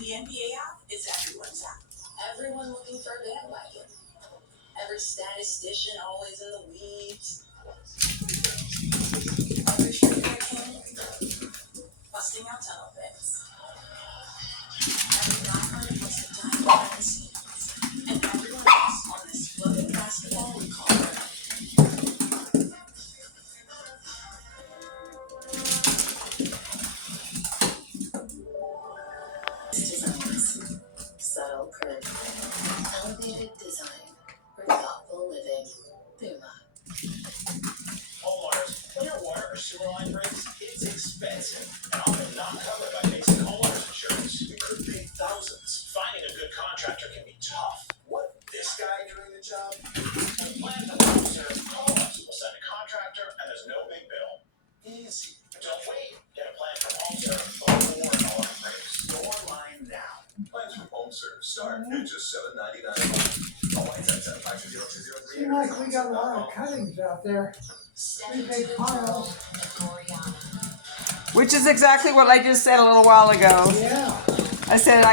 The NBA app is everyone's app. Everyone looking for a bandwagon. Every statistician always in the weeds. Every trivia king busting out tunnel pits. Every rapper wants to dive behind the scenes. And everyone else on this floating basketball we call Earth. Designs. Subtle curve. Elevated design for thoughtful living. Puma. Homeowners, when your water or sewer line breaks, it's expensive and often not covered by basic homeowners insurance. You could pay thousands. Finding a good contractor can be tough. What this guy doing the job? With Plan from HomeServe, homeowners will send a contractor and there's no big bill. Easy. Don't wait. Get a plan from HomeServe before an alarm breaks. Go online now. Plans from HomeServe start at just $7.99. Call 877-520-0203. Seems like we got a lot of cuttings out there. Pretty big piles. Which is exactly what I just said a little while ago. Yeah. I said